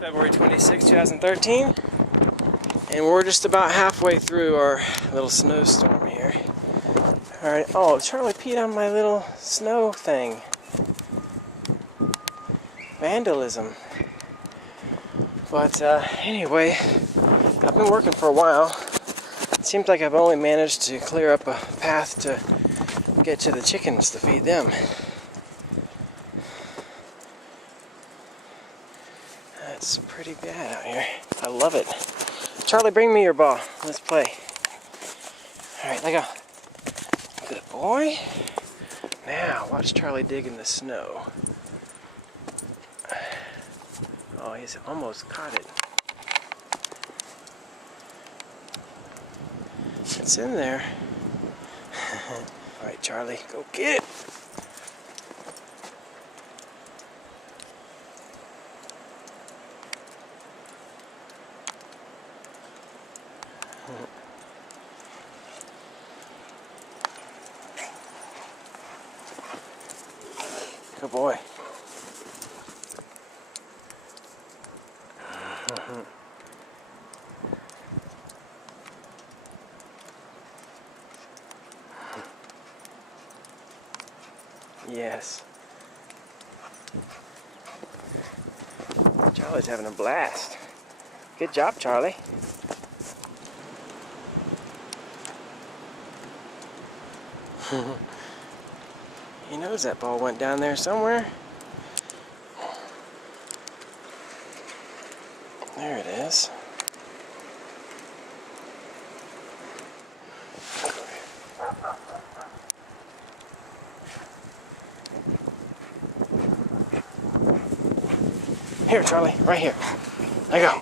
February 26, 2013, and we're just about halfway through our little snowstorm here. Alright, oh, Charlie peed on my little snow thing. Vandalism. But anyway, I've been working for a while. It seems like I've only managed to clear up a path to get to the chickens to feed them. It's pretty bad out here. I love it. Charlie, bring me your ball. Let's play. Alright, let go. Good boy. Now, watch Charlie dig in the snow. Oh, he's almost caught it. It's in there. Alright, Charlie, go get it. Good boy. Yes. Charlie's having a blast. Good job, Charlie. He knows that ball went down there somewhere. There it is. Here, Charlie, right here. There you go.